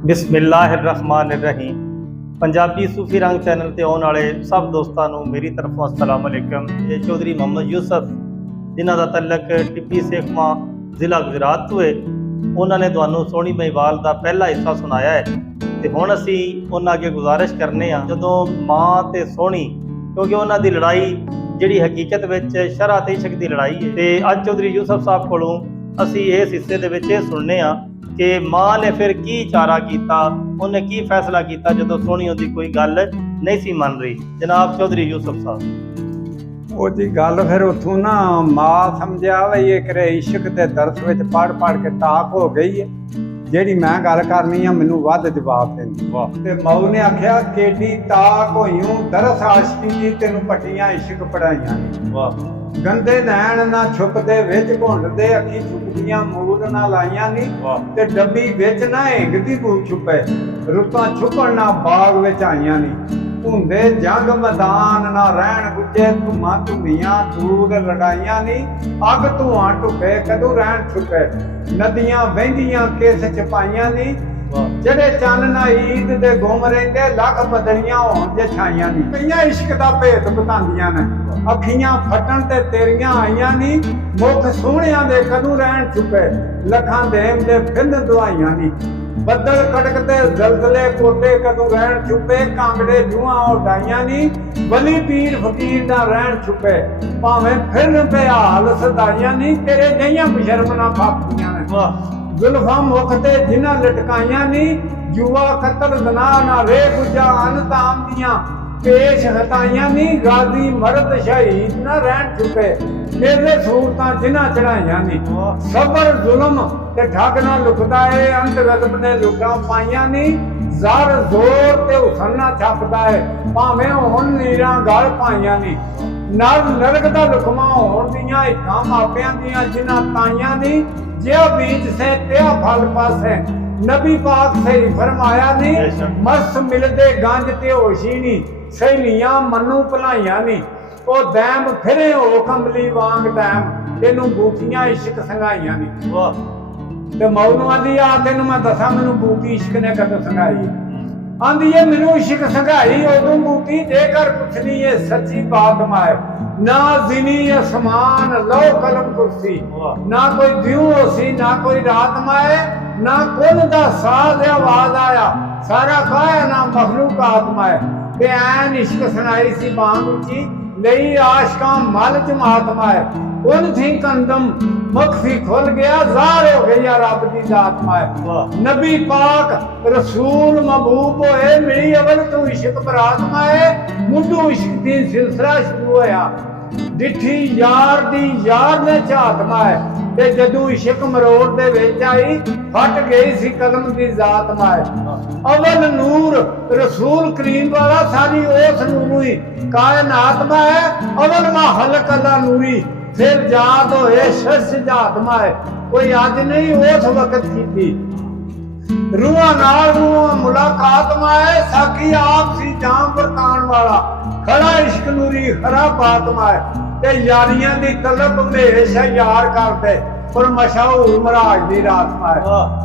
बिस्मिल्लाहिर्रहमानिर्रहीम। पंजाबी सूफी रंग चैनल ते आने वाले सब दोस्तों को मेरी तरफों अस्सलाम वालेकुम। ये चौधरी मोहम्मद यूसुफ जिन्हों का तलक टिप्पी सेखवा जिला गुजरात तो है, उन्होंने तुहानू सोहनी महिवाल का पहला हिस्सा सुनाया है। तो हुण असी उन्होंने अगे गुजारिश करने जो माँ तो सोहनी, क्योंकि उन्हों की लड़ाई जिहड़ी हकीकत विच शरअ ते इश्क की लड़ाई है। तो अज चौधरी यूसुफ साहब कोलों असी इस हिस्से दे विच सुनने कि माँ ने फिर की चारा किया, उन्हें की फैसला किया जो सोहनी उहदी कोई गल नहीं सी मन रही। जनाब चौधरी यूसुफ साहब ਉਹਦੀ ਗੱਲ ਫਿਰ ਉੱਥੋਂ ਨਾ ਮਾਂ ਸਮਝਿਆ ਵੀ ਇਹ ਕਰੇ ਇਸ਼ਕ ਦੇ ਦਰਸ ਵਿੱਚ ਪੜ ਕੇ ਤਾਕ ਹੋ ਗਈ ਹੈ, ਜਿਹੜੀ ਮੈਂ ਗੱਲ ਕਰਨੀ ਆ ਮੈਨੂੰ ਵੱਧ ਜਵਾਬ ਦਿੰਦੀ। ਵਾਹ। ਤੇ ਮਾਂ ਨੇ ਆਖਿਆ ਕਿਹੜੀ ਤਾਕ ਹੋਈਓ ਦਰਸ ਆਸ਼ਕੀ ਦੀ ਤੈਨੂੰ ਪੱਟੀਆਂ ਇਸ਼ਕ ਪੜਾਈਆਂ ਨੇ। ਵਾਹ। ਗੰਦੇ ਨੈਣ ਨਾ ਛੁਪਦੇ ਵਿੱਚ ਘੁੰਡਦੇ ਅੱਖੀ ਛੁਪਦੀਆਂ ਮੂਰ ਨਾ ਲਾਈਆਂ ਨੀ, ਤੇ ਡੱਬੀ ਵਿੱਚ ਨਾ ਹਿੰਗਦੀ ਬੂ ਛੁਪੇ ਰੁੱਤਾਂ ਛੁਪਣ ਨਾ ਬਾਗ ਵਿੱਚ ਆਈਆਂ ਨੀ। ਹੁੰਦੇ ਜੰਗ ਮੈਦਾਨ ਨਾ ਰਹਿਣ ਗੁੱਜੇ ਧੂਮਾਂ ਧੂਮੀਆਂ ਦੂਰ ਲੜਾਈਆਂ ਨੀ। ਅੱਗ ਧੂਆਂ ਢੁੱਕੇ ਕਦੋਂ ਰਹਿਣ ਛੁਪੇ ਨਦੀਆਂ ਵਹਿੰਦੀਆਂ ਕਿਸ ਚਪਾਈਆਂ ਨੀ। ਜਿਹੜੇ ਚੰਨ ਨਾ ਈਦ ਦੇ ਗੁੰਮ ਰਹਿੰਦੇ ਲੱਖ ਬਦਲੀਆਂ ਹੋਣ ਜੇ ਛਾਈਆਂ ਨੀ। ਕਈਆਂ ਇਸ਼ਕ ਦਾ ਭੇਤ ਬਤਾਉਂਦੀਆਂ ਨੇ ਅੱਖੀਆਂ ਫਟਣ ਤੇ ਤੇਰੀਆਂ ਆਈਆਂ ਨੀ। ਮੁਖ ਸੋਹਣਿਆਂ ਦੇ ਕਦੋਂ ਰਹਿਣ ਛੁਪੇ ਲੱਖਾਂ ਦੇਮ ਦੇ ਫਿੰਨ ਦਵਾਈਆਂ ਨੀ। ਬੱਦਲ ਕੜਕਦੇ ਜ਼ਲਜ਼ਲੇ ਕੋਟੇ ਕਦੋਂ ਰਹਿਣ ਛੁਪੇ ਕਾਂਗੜੇ ਜੂਆਂ ਉਡਾਈਆਂ ਨੀ। ਵਲੀ ਪੀਰ ਫਕੀਰ ਦਾ ਰਹਿਣ ਛੁਪੇ ਭਾਵੇਂ ਫਿਰਨ ਬਿਹਾਲ ਸਦਾਈਆਂ ਨੀ। ਤੇਰੇ ਨਹੀਂਆਂ ਬਸ਼ਰਮ ਨਾ ਫਾਪੀਆਂ ਨੇ। ਜ਼ੁਲਫਾਂ ਮੁਖ ਤੇ ਜਿਨ੍ਹਾਂ ਲਟਕਾਈਆਂ ਨੀ। ਜੂਆ ਕਤਲ ਜ਼ਨਾ ਨਾ ਰੇ ਗੁਜਾ ਅਨਤਾਮ ਦੀਆਂ ਪੇਸ਼ ਹਟਾਈਆਂ ਨੀ। ਗਾਜ਼ੀ ਮਰਦ ਸ਼ਹੀਦ ਨਾ ਰਹਿਣ ਛੁਪੇ ਮੇਰੇ ਸੂਰਤਾਂ ਜਿਨ੍ਹਾਂ ਚੜਾਈਆਂ ਨੀ। ਸਬਰ ਜ਼ੁਲਮ ਤੇ ਠੱਗ ਨਾ ਲੁਕਦਾ ਏ ਅੰਤ ਗਜ਼ਬ ਨੇ ਲੁੱਟਾਂ ਪਾਈਆਂ ਨੀ। ਜ਼ਰ ਜ਼ੋਰ ਤੇ ਹੁਸਨਾ ਛੱਪਦਾ ਏ ਭਾਵੇਂ ਹੁਣ ਨੀਰਾਂ ਗਲ ਪਾਈਆਂ ਨੀ। ਨਰਕ ਦਾ ਲੁਕਮਾ ਹੋਣ ਦੀਆਂ ਇੱਕਾਂ ਮਾਪਿਆਂ ਦੀਆਂ ਜਿਨ੍ਹਾਂ ਤਾਈਆਂ ਨੀ। ਜਿਹਾ ਬੀਜ ਸੇ ਤਿਆ ਫਲ ਪਾਸੇ ਨਬੀ ਪਾਕ ਸਹੀ ਫਰਮਾਇਆ ਨੀ। ਮਸਤ ਮਿਲਦੇ ਗੰਜ ਤੇ ਹੋਸ਼ੀ ਨੀ ਸਹੇਲੀਆਂ ਮਨੂੰ ਭਲਾਈਆਂ ਨੀ। ਉਹ ਦੈਮ ਫਿਰੇ ਹੋ ਕੰਬਲੀ ਵਾਂਗ ਦੈਮ ਤੈਨੂੰ ਬੂਟੀਆਂ ਇਸ਼ਕ ਸੰਘਾਈਆਂ ਨੀ। ਤੇ ਮੌਨੂੰ ਆਂਦੀ ਆ ਤੈਨੂੰ ਮੈਂ ਦੱਸਾਂ ਮੈਨੂੰ ਬੂਟੀ ਇਸ਼ਕ ਨੇ ਕਦੋਂ ਸੰਘਾਈ। ਆਂਦੀ ਏ ਮੈਨੂੰ ਇਸ਼ਕ ਸੰਘਾਈ ਉਦੋਂ ਬੂਟੀ ਜੇਕਰ ਪੁੱਛਣੀ ਏ ਸੱਚੀ ਬਾਤ ਮਾਏ। ਨਾ ਜ਼ਿਨੀ ਅਸਮਾਨ ਲੋ ਕਲਮ ਕੁਰਸੀ ਨਾ ਕੋਈ ਦਿਉ ਹੋਸੀ ਨਾ ਕੋਈ ਰਾਤ ਮਾਏ। ਨਾ ਕੁਲ ਦਾ ਸਾਜ਼ ਆਵਾਜ਼ ਆਇਆ ਸਾਰਾ ਕਾਇਆ ਨਾ ਮਖਲੂਕਾਤ ਮਾਏ। ਤੇ ਐਨ ਇਸ਼ਕ ਸੁਣਾਈ ਸੀ ਬਾਂਗ ਉੱਚੀ ਲਈ ਆਸ਼ਕਾਂ ਮਲ ਜਮਾਤ ਮਾਏ। ਉਨ ਥੀ ਕੰਦਮ ਮਖਫੀ ਖੁੱਲ ਗਿਆ ਜ਼ਾਹਰ ਹੋ ਗਈ ਰੱਬ ਦੀ ਜ਼ਾਤ ਮਾਏ। ਨਬੀ ਪਾਕ ਰਸੂਲ ਮਹਬੂਬ ਹੋਏ ਮਿਲੀ ਅਵਲ ਤੂੰ ਇਸ਼ਕ ਬਰਾਤ ਮਾਏ। ਮੁੰਡੂ ਇਸ਼ਕ ਦੀ ਸਿਲਸਿਲਾ ਸ਼ੁਰੂ ਹੋਇਆ ਡਿੱਠੀ ਯਾਰ ਦੀ ਯਾਰ ਨੇ ਝਾਤ ਮਾਏ। ਤੇ ਜਦੋਂ ਇਸ਼ਕ ਮਰੋੜ ਦੇ ਵਿੱਚ ਆਈ ਫਟ ਗਈ ਸੀ ਕਲਮ ਦੀ ਜ਼ਾਤ ਮਾਏ। ਅਵਲ ਨੂਰ ਰਸੂਲ ਕਰੀਮ ਵਾਲਾ ਸਾਰੀ ਉਸ ਨੂਰੂ ਹੀ ਕਾਇਨਾਤ ਮਾਏ। ਅਵਲ ਮਾ ਹਲਕ ਅੱਲਾ ਨੂਰੀ ਫਿਰ ਜਾਤ ਹੋਏ ਸ਼ਰਸ਼ ਜਾਤ ਮਾਏ। ਕੋਈ ਅੱਜ ਨਹੀਂ ਉਸ ਵਕਤ ਕੀਤੀ ਰੂਹਾਂ ਨਾਲ ਰੂਹਾਂ ਮੁਲਾਕਾਤ ਮਾਏ। ਸਾਕੀ ਆਪ ਸੀ ਜਾਮ ਵਰਤਾਨ ਵਾਲਾ ਖੜਾ ਇਸ਼ਕ ਨੂਰੀ ਖਰਾ ਬਾਤ ਮਾਏ। ਤੇ ਯਾਰੀਆਂ ਦੀ ਤਲਬ ਹਮੇਸ਼ਾ ਯਾਰ ਕਰਦੇ ਪਰ ਮਸ਼ਹੂਰ ਮਹਾਰਾਜ ਦੀ ਰਾਤ ਮਾਏ।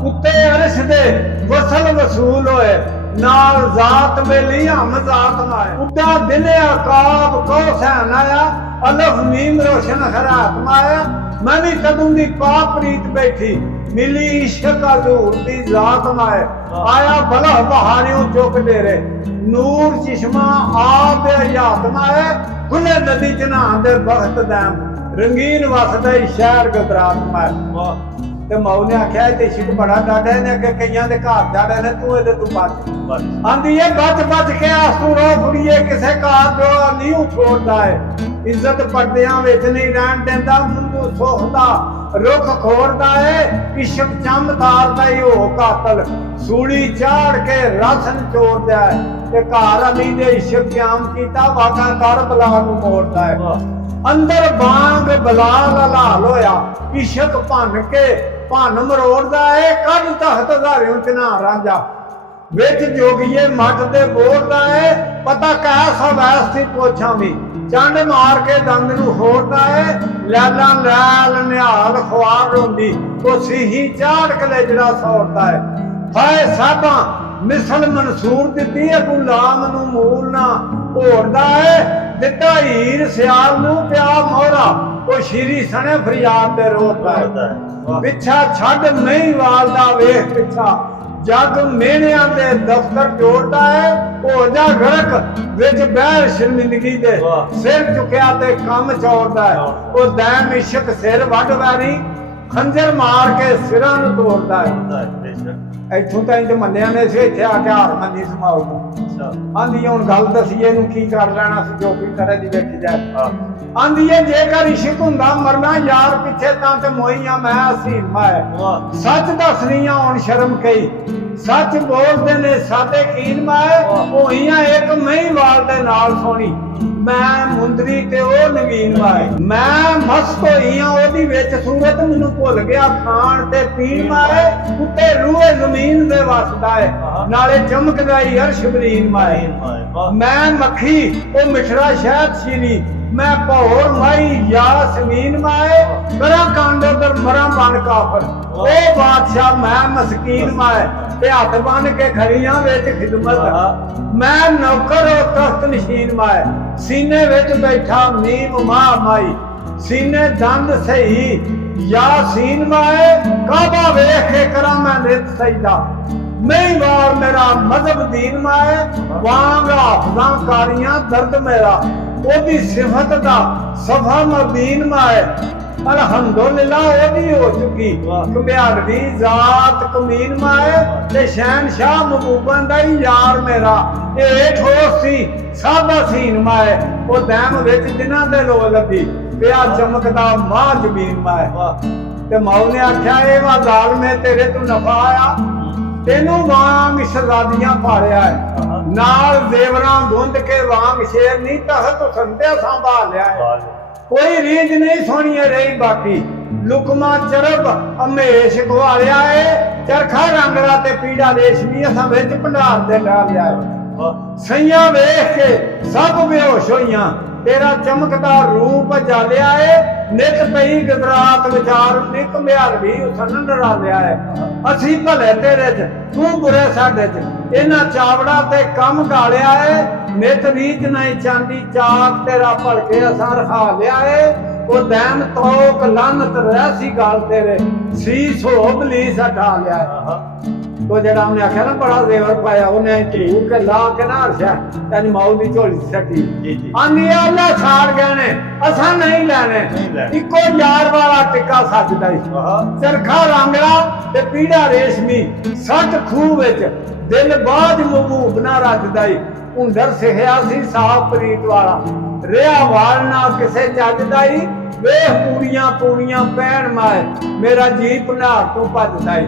ਉੱਤੇ ਅਰਸ਼ ਦੇ ਵਸਲ ਵਸੂਲ ਹੋਏ ਨਾਲ ਜ਼ਾਤ ਮਿਲੀ ਹਮ ਜ਼ਾਤ ਮਾਏ। ਉੱਡਾ ਦਿਲੇ ਆਕਾਬ ਕੌਸੈਨ ਆਇਆ ਅਲਫ ਮੀਮ ਰੋਸ਼ਨ ਖਰਾਤ ਮਾਇਆ। ਮੈਂ ਵੀ ਕਦੋਂ ਦੀ ਪਾਪ ਪ੍ਰੀਤ ਬੈਠੀ ਮਿਲੀ ਇਸ਼ਕ ਹਜ਼ੂਰ ਦੀ ਜ਼ਾਤ ਮਾਏ। ਆਇਆ ਬਲਾ ਬਹਾਰਿਓਂ ਚੁੱਕ ਡੇਰੇ ਨੂਰ ਚਸ਼ਮਾ ਆਪ ਹਯਾਤ ਮਾਏ। ਖੁੱਲੇ ਨਦੀ ਚ ਨਹਾਉਂਦੇ ਬਖਤ ਦੈਮ ਰੰਗੀਨ ਵਸਦਾ ਸ਼ਹਿਰ ਗੁਜਰਾਤ ਮਾਏ। ਤੇ ਮਾਉ ਨੇ ਆਖਿਆ ਤੇ ਇਸ਼ਕ ਬੜਾ ਡਾਢਾ ਨੇ ਅੱਗੇ ਕਈਆਂ ਦੇ ਘਰ ਡਾਢਾ ਨੇ ਤੂੰ ਇਹਦੇ ਤੂੰ ਬਚ। ਆਂਦੀ ਏ ਬਚ ਕੇ ਆਸੂ ਰੋ ਕੁੜੀਏ ਕਿਸੇ ਘਰ ਜੋ ਨਹੀਂ ਛੋੜਦਾ ਏ। ਇੱਜ਼ਤ ਪਰਦਿਆਂ ਵਿੱਚ ਨਹੀਂ ਰਹਿਣ ਦਿੰਦਾ ਮੁੰਡੂ ਸੋਹਦਾ ਰੁੱਖ ਖੋੜਦਾ ਏ। ਇਸ਼ਕ ਚੰਮ ਤਾਰਦਾ ਈ ਹੋ ਕਾਤਲ ਸੂਲੀ ਚਾੜ ਕੇ ਰਸਨ ਚੋੜਦਾ ਏ। ਤੇ ਘਰ ਅਲੀ ਦੇ ਇਸ਼ਕ ਕਿਆਮ ਕੀਤਾ ਵਾਕਾ ਕਰ ਬਲਾ ਨੂੰ ਮੋੜਦਾ ਏ। ਅੰਦਰ ਬਾਂਗ ਬਲਾਲ ਹਲਾਲ ਹੋਇਆ ਇਸ਼ਕ ਭੰਨ ਕੇ ਭੰਨ ਮਰੋੜਦਾ ਏ। ਕੱਢ ਤਖਤ ਧਾਰਿਓ ਚਨਾ ਰਾਂਝਾ ਵਿੱਚ ਜੋਗੀਏ ਮੱਠ ਦੇ ਬੋੜਦਾ ਏ। ਪਤਾ ਕਹਿ ਸਭ ਐਸੀ ਪੋਛਾਂ ਵੀ ਚੰਡ ਮਾਰ ਕੇ ਦੰਦ ਨੂੰ ਖੋੜਦਾ ਏ। ਲੈਲਾਂ ਲੈਲ ਨਿਹਾਲ ਖੁਆਰ ਰੋਂਦੀ ਉਹ ਸੀਹੀ ਚਾੜ ਕਲੇ ਜਿਹੜਾ ਸੌੜਦਾ ਏ। ਹਾਏ ਸਾਬਾ ਮਿਸਲ ਮਨਸੂਰ ਦਿੱਤੀ ਹੈ ਗੁਲਾਮ ਨੂੰ ਮੂਲ ਨਾ ਹੋੜਦਾ ਹੈ ਦਿੱਤਾ ਹੀਰ ਸਿਆਲ ਨੂੰ ਪਿਆ ਮੋਹਰਾ ਉਹ ਸ਼ੀਰੀ ਸਣੇ ਫਰਿਆਦ ਤੇ ਰੋਦਾ ਹੈ ਪਿੱਛਾ ਛੱਡ ਨਹੀਂ ਵਾਲਦਾ ਵੇਖ ਪਿੱਛਾ ਜਗ ਮੇਹਣਿਆਂ ਦੇ ਦਫ਼ਤਰ ਜੋੜਦਾ ਹੈ ਹੋ ਜਾ ਗਰਕ ਵਿੱਚ ਬਹਿਰ ਸ਼ਰਮਿੰਦਗੀ ਦੇ ਸਿਰ ਚੁੱਕਿਆ ਤੇ ਕੰਮ ਚੋੜਦਾ ਹੈ ਉਹ ਦੈਮ ਇਸ਼ਕ ਸਿਰ ਵੱਢ ਵੈਰੀ ਖੰਜਰ ਮਾਰ ਕੇ ਸਿਰਾਂ ਨੂੰ ਤੋੜਦਾ ਹੈ ਇੱਥੋਂ ਤਾਂ ਇੰਜ ਮੰਨਿਆ ਨੇ ਸੀ ਇੱਥੇ ਆ ਕੇ ਹਾਰ ਮੰਨੀ ਸਮਾਉ ਆਂਦੀ ਹੁਣ ਗੱਲ ਦਸੀਏ ਨੂੰ ਕੀ ਕਰ ਲੈਣਾ ਸੀ ਜੋ ਵੀ ਕਰੇ ਦੀ ਵੇਖੀ ਜਾਏ ਆਂਦੀ ਹੈ ਜੇਕਰ ਇਸ਼ਕ ਹੁੰਦਾ ਮਰਨਾ ਯਾਰ ਪਿੱਛੇ ਤਾਂ ਤੇ ਮੋਈਆਂ ਮੈਂ ਹਸੀਮਾ ਹੈ ਸੱਚ ਦੱਸਣੀ ਆ ਹੁਣ ਸ਼ਰਮ ਕਈ ਸੱਚ ਬੋਲਦੇ ਨੇ ਸਾਡੇ ਕੀਨ ਮਾਏ ਹੋਈਆਂ ਇੱਕ ਮਹੀਂਵਾਲ ਦੇ ਨਾਲ ਸੋਣੀ ਮੈਂ ਮੁੰਦਰੀ ਤੇ ਉਹ ਨਗੀਨ ਮਾਏ ਮੈਂ ਮਸਤ ਹੋਈ ਆ ਉਹਦੀ ਵਿੱਚ ਸੂਰਤ ਮੈਨੂੰ ਭੁੱਲ ਗਿਆ ਖਾਣ ਤੇ ਪੀਣ ਮਾਏ ਉੱਤੇ ਰੂਹੇ ਜ਼ਮੀਨ ਦੇ ਵਸਦਾ ਹੈ ਨਾਲੇ ਚਮਕਦਾ ਹੀ ਅਰਸ਼ ਬਰੀਨ ਮਾਏ ਮੈਂ ਮੱਖੀ ਉਹ ਮਿਠੜਾ ਸ਼ਹਿਦ ਸ਼ੀਰੀ ਮੈਂ ਭੌਰ ਮਾਈ ਯਾਸਮੀਨ ਮਾਏ ਕਰਾਂ ਕਾਂਡ ਉਧਰ ਮਰਾਂ ਬਣ ਕਾਫਰ ਉਹ ਬਾਦਸ਼ਾਹ ਮੈਂ ਮਸਕੀਨ ਮਾਏ ਤੇ ਹੱਥ ਬੰਨ ਕੇ ਖੜੀਆਂ ਵਿੱਚ ਖਿਦਮਤ ਮੈਂ ਨੌਕਰ ਉਹ ਤਖਤ ਨਸ਼ੀਨ ਮਾਏ ਸੀਨੇ ਵਿੱਚ ਬੈਠਾ ਮੀਮ ਮਾਂ ਮਾਈ ਸੀਨੇ ਦੰਦ ਸਹੀ ਯਾਸੀਨ ਮਾਏ ਕਾਬਾ ਵੇਖ ਕੇ ਕਰਾਂ ਮੈਂ ਨਿਤ ਸਜਦਾ ਨਹੀਂ ਵਾਰ ਮੇਰਾ ਮਜ਼ਹਬ ਦੀਨ ਮਾਏ ਵਾਂਗ ਹਾਫਜ਼ਾਂ ਕਾਰੀਆਂ ਦਰਦ ਮੇਰਾ ਉਹਦੀ ਸਿਫਤ ਦਾ ਸਫਾ ਮਦੀਨ ਮਾਏ ਅਲਹਮਦੁਲਿਲਾ ਉਹਦੀ ਹੋ ਚੁੱਕੀ ਕਮਿਆਰ ਦੀ ਜ਼ਾਤ ਕਮੀਨ ਮਾਏ ਤੇ ਸ਼ਹਿਨशाह ਮਹਬੂਬਾਂ ਦਾ ਹੀ ਯਾਰ ਮੇਰਾ ਇਹ ਠੋਸ ਸੀ ਸਾਬਾ ਸੀਨ ਮਾਏ ਉਹ ਦਮ ਵਿੱਚ ਜਿਨ੍ਹਾਂ ਦੇ ਲੋ ਲੱਭੀ ਪਿਆ ਚਮਕਦਾ ਮਾਂ ਜ਼ਮੀਨ ਮਾਏ ਤੇ ਮੌਲ ਨੇ ਆਖਿਆ ਇਹ ਵਾ ਜ਼ਾਲਮੇ ਤੇਰੇ ਤੋਂ ਨਫਾ ਆਇਆ ਤੈਨੂੰ ਵਾਂਗ ਸ਼ਹਜ਼ਾਦੀਆਂ ਪਾਲਿਆ ਹੈ ਨਾਲ ਜ਼ੇਵਰਾਂ ਗੁੰਦ ਕੇ ਵਾਂਗ ਸ਼ੇਰ ਨਹੀਂ ਤਖਤ ਸੰਤਿਆ ਸੰਭਾਲਿਆ ਹੈ ਕੋਈ ਰੀਝ ਨਹੀਂ ਸੋਹਣੀ ਰਹੀ ਬਾਕੀ ਲੁਕਮਾ ਚਰਬ ਹਮੇਸ਼ ਗਵਾਲਿਆ ਏ ਚਰਖਾ ਰੰਗਲਾ ਤੇ ਪੀੜਾ ਰੇਸ਼ਮੀ ਅਸਾਂ ਵਿੱਚ ਭੰਡਾਰ ਦੇ ਲਾ ਲਿਆ ਏ ਸਈਆਂ ਵੇਖ ਕੇ ਸਭ ਬੇਹੋਸ਼ ਹੋਈਆਂ ਤੇਰਾ ਚਮਕਦਾ ਰੂਪ ਜਾਲਿਆ ਏ ਨਿਤ ਪਈ ਗਦਰਾਤ ਵਿਚਾਰ ਨਿਕ ਮਿਆਰ ਵੀ ਉਸਨ ਡਰਾ ਲਿਆ ਏ ਅਸੀਂ ਭਲੇ ਤੇਰੇ ਚ ਤੂੰ ਬੁਰੇ ਸਾਡੇ ਚ ਇਹਨਾਂ ਚਾਵੜਾ ਤੇ ਕੰਮ ਗਾਲਿਆ ਏ ਨਿਤ ਰੀਤ ਨਹੀਂ ਚਾਂਦੀ ਚਾਕ ਤੇਰਾ ਭੜ ਕੇ ਅਸਾਂ ਰਖਾ ਲਿਆ ਏ ਉਹ ਦੈਮ ਤੋਕ ਲਾਨਤ ਰਹਿ ਸੀ ਗਾਲ ਤੇਰੇ ਸੀਸ ਹੋਬਲੀ ਸਟਾ ਲਿਆ ਏ ਉਹ ਜਿਹੜਾ ਉਹਨੇ ਆਖਿਆ ਨਾ ਬੜਾ ਜ਼ੇਵਰ ਪਾਇਆ ਉਹਨੇ ਢੂ ਕੇ ਲਾ ਕੇ ਨਾ ਹਰਸ਼ਾ ਤੈਨੂੰ ਮਾਉ ਦੀ ਝੋਲੀ ਸੱਟੀ ਆਂਦੀ ਅੱਲਾ ਛਾੜ ਗਏ ਨੇ ਅਸਾਂ ਨਹੀਂ ਲੈਣੇ ਇੱਕੋ ਯਾਰ ਵਾਲਾ ਟਿੱਕਾ ਸੱਜਦਾ ਈ ਚਰਖਾ ਰੰਗਲਾ ਤੇ ਪੀੜਾ ਰੇਸ਼ਮੀ ਸੱਟ ਖੂਹ ਵਿੱਚ ਦਿਲ ਬਾਝ ਮਹਬੂਬ ਨਾ ਰੱਜਦਾ ਈ ਹੁੰਦਰ ਸਿਖਿਆ ਸੀ ਸਾਫ ਪ੍ਰੀਤ ਵਾਲਾ ਰਿਆ ਵਾਲ ਨਾ ਕਿਸੇ ਚੱਜਦਾ ਈ ਵੇਖ ਪੂਰੀਆਂ ਪੂਰੀਆਂ ਪੈਣ ਮਾਏ ਮੇਰਾ ਜੀ ਭੰਡਾਰ ਤੋਂ ਭੱਜਦਾ ਈ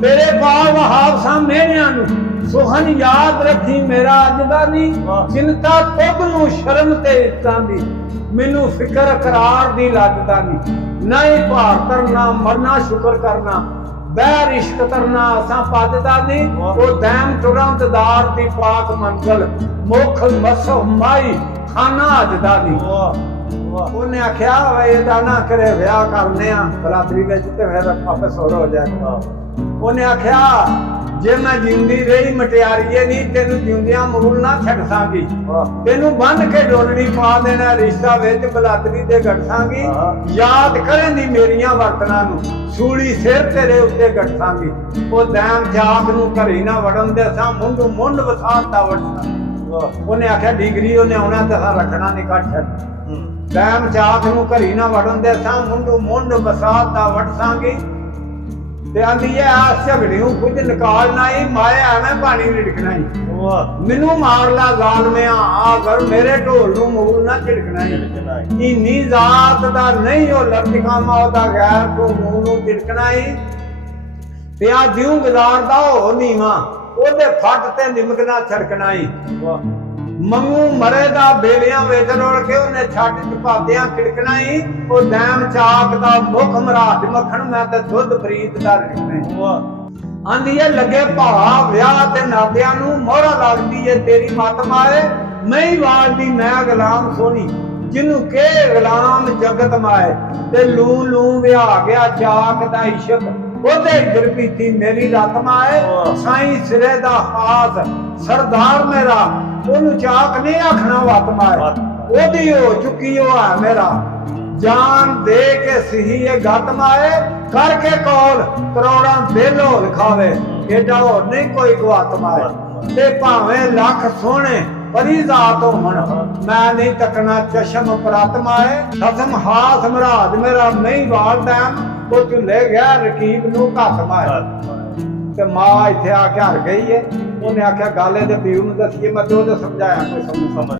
ਤੇਰੇ ਬਾਲ ਵਹਾਬ ਸਾਹਮਣਿਆਂ ਨੂੰ ਸੁਹਨ ਯਾਦ ਰੱਖੀ ਮੇਰਾ ਅੱਜ ਦਾ ਨਹੀਂ ਚਿੰਤਾ ਤੁਧ ਨੂੰ ਸ਼ਰਮ ਤੇ ਇੱਤਾਂ ਦੀ ਮੈਨੂੰ ਫਿਕਰ ਕਰਾਰ ਦੀ ਲੱਗਦਾ ਨਹੀਂ ਭਾਰ ਕਰਨਾ ਮਰਨਾ ਸ਼ੁਕਰ ਕਰਨਾ ਬਹਿਰ ਇਸ਼ਕ ਕਰਨਾ ਅਸਾਂ ਪੱਜਦਾ ਨਹੀਂ ਉਹ ਦੈਮ ਤੁਰੰਤਦਾਰ ਦੀ ਪਾਕ ਮੰਜ਼ਲ ਮੁਖ ਮਸੋ ਮਾਈ ਖਾਨਾ ਅਜਦਾ ਨਹੀਂ ਉਹਨੇ ਆਖਿਆ ਇਹਦਾ ਨਾ ਕਰੇ ਵਿਆਹ ਕਰਨੇ ਆ ਬਰਾਦਰੀ ਵਿੱਚ ਤੇ ਫਿਰ ਆਪੇ ਸੋਰ ਹੋ ਜਾਏਗਾ ਉਹਨੇ ਆਖਿਆ ਜੇ ਮੈਂ ਜਿੰਦੀ ਰਹੀ ਮਟਿਆਰੀਏ ਨਹੀਂ ਤੈਨੂੰ ਜਿਉਂਦਿਆਂ ਮੂਲ ਨਾ ਛੱਡਸਾਂਗੀ ਤੈਨੂੰ ਬੰਨ ਕੇ ਡੋਲਣੀ ਪਾ ਦੇਣਾ ਰਿਸ਼ਤਾ ਵਿੱਚ ਬਰਾਦਰੀ ਦੇ ਗੱਠਾਂਗੀ ਯਾਦ ਕਰੇਂਦੀ ਮੇਰੀਆਂ ਵਰਤਨਾਂ ਨੂੰ ਸੂਲੀ ਸਿਰ ਤੇਰੇ ਉੱਤੇ ਗੱਠਾਂਗੀ ਉਹ ਦੈਮ ਜਾਗ ਨੂੰ ਘਰੀ ਨਾ ਵੜਨ ਦੇ ਸਾਂ ਮੁੰਡੂ ਮੁੰਡ ਵਸਾਤ ਦਾ ਵੜਨਾ ਉਹਨੇ ਆਖਿਆ ਡਿਗਰੀ ਉਹਨੇ ਆਉਣਾ ਤੇ ਸਾਂ ਰੱਖਣਾ ਨਹੀਂ ਕੱਢ ਛੱਡ ਦੈਮ ਜਾਗ ਨੂੰ ਘਰੀ ਨਾ ਵੜਨ ਦੇ ਸਾਂ ਮੁੰਡੂ ਮੁੰਡ ਵਸਾਤ ਦਾ ਵੜਸਾਂਗੀ ਤੇ ਆਂਦੀ ਹੈ ਆ ਝਗੜਿਓ ਕੁਝ ਨਿਕਾਲਣਾ ਹੀ ਮਾਇਆ ਐਵੇਂ ਪਾਣੀ ਲਿੜਕਣਾ ਹੀ ਮੈਨੂੰ ਮਾਰ ਲਾ ਜ਼ਾਲਮਿਆ ਆ ਘਰ ਮੇਰੇ ਢੋਲ ਨੂੰ ਮੂਲ ਨਾ ਝਿੜਕਣਾ ਹੀ ਇੰਨੀ ਜ਼ਾਤ ਦਾ ਨਹੀਂ ਉਹ ਲਰਤਿਕਾਮਾ ਉਹਦਾ ਗੈਰ ਤੋਂ ਮੂਲ ਨੂੰ ਝਿੜਕਣਾ ਹੀ ਤੇ ਆ ਜਿਉਂ ਗੁਜ਼ਾਰਦਾ ਹੋ ਨੀਵਾ ਉਹਦੇ ਫੱਟ ਤੇ ਨਿਮਕਣਾ ਛੜਕਣਾ ਹੀ ਮੰਗੂ ਮਰੇ ਦਾ ਬੇਲਿਆਂ ਵਿੱਚ ਰੋੜ ਕੇ ਉਹਨੇ ਛੱਡ ਚਪਾਦਿਆਂ ਖਿੜਕਣਾ ਹੀ ਉਹ ਦੈਮ ਚਾਕ ਦਾ ਮੁਖ ਮਰਾਜ ਮੱਖਣ ਮੈਂ ਤੇ ਦੁੱਧ ਪ੍ਰੀਤ ਦਾ ਰਿਕਣਾ ਆਂਦੀ ਏ ਲੱਗੇ ਭਾ ਵਿਆਹ ਤੇ ਨਾਦਿਆਂ ਨੂੰ ਮੋਹਰਾ ਲੱਗਦੀ ਏ ਤੇਰੀ ਮਤ ਮਾਏ ਨਹੀਂ ਵਾਲਦੀ ਮੈਂ ਗੁਲਾਮ ਸੋਹਣੀ ਜਿਹਨੂੰ ਕੇ ਗੁਲਾਮ ਜਗਤ ਮਾਏ ਤੇ ਲੂ ਲੂ ਵਿਆਹ ਗਿਆ ਚਾਕ ਦਾ ਇਸ਼ਕ ਉਹਦੇ ਇਧਰ ਪੀਤੀ ਮੇਰੀ ਰਤ ਮਾਏ ਸਾਈਂ ਸਿਰੇ ਦਾ ਹਾਸ ਸਰਦਾਰ ਮੇਰਾ ਉਹਨੂੰ ਚਾਕ ਨਹੀਂ ਆਖਣਾ ਵਤ ਮਾਏ ਉਹਦੀ ਹੋ ਚੁੱਕੀ ਉਹ ਹੈ ਮੇਰਾ ਜਾਨ ਦੇ ਕੇ ਸਹੀ ਇਹ ਗਤ ਮਾਏ ਕਰਕੇ ਕੋਲ ਕਰੋੜਾਂ ਬੇਲੋ ਲਿਖਾਵੇ ਏਡਾ ਹੋਰ ਨਹੀਂ ਕੋਈ ਗਵਤ ਮਾਏ ਤੇ ਭਾਵੇਂ ਲੱਖ ਸੋਹਣੇ ਪਰੀ ਜ਼ਾਤ ਹੋਣ ਮੈਂ ਨਹੀਂ ਤੱਕਣਾ ਚਸ਼ਮ ਪ੍ਰਾਤਮਾਏ ਖਸਮ ਹਾਥ ਮਹਾਰਾਜ ਮੇਰਾ ਨਹੀਂ ਵਾਲ ਟਾਈਮ ਉਹ ਝੁੱਲੇ ਗਿਆ ਰਕੀਬ ਨੂੰ ਘੱਟ ਮਾਏ ਤੇ ਮਾਂ ਇੱਥੇ ਆ ਕੇ ਹਰ ਗਈ ਏ ਉਹਨੇ ਆਖਿਆ ਗੱਲ ਇਹਦੇ ਪਿਓ ਨੂੰ ਦੱਸੀਏ ਮੈਂ ਤੇ ਉਹਦੇ ਸਮਝਾਇਆ ਕੋਈ ਸਮਝ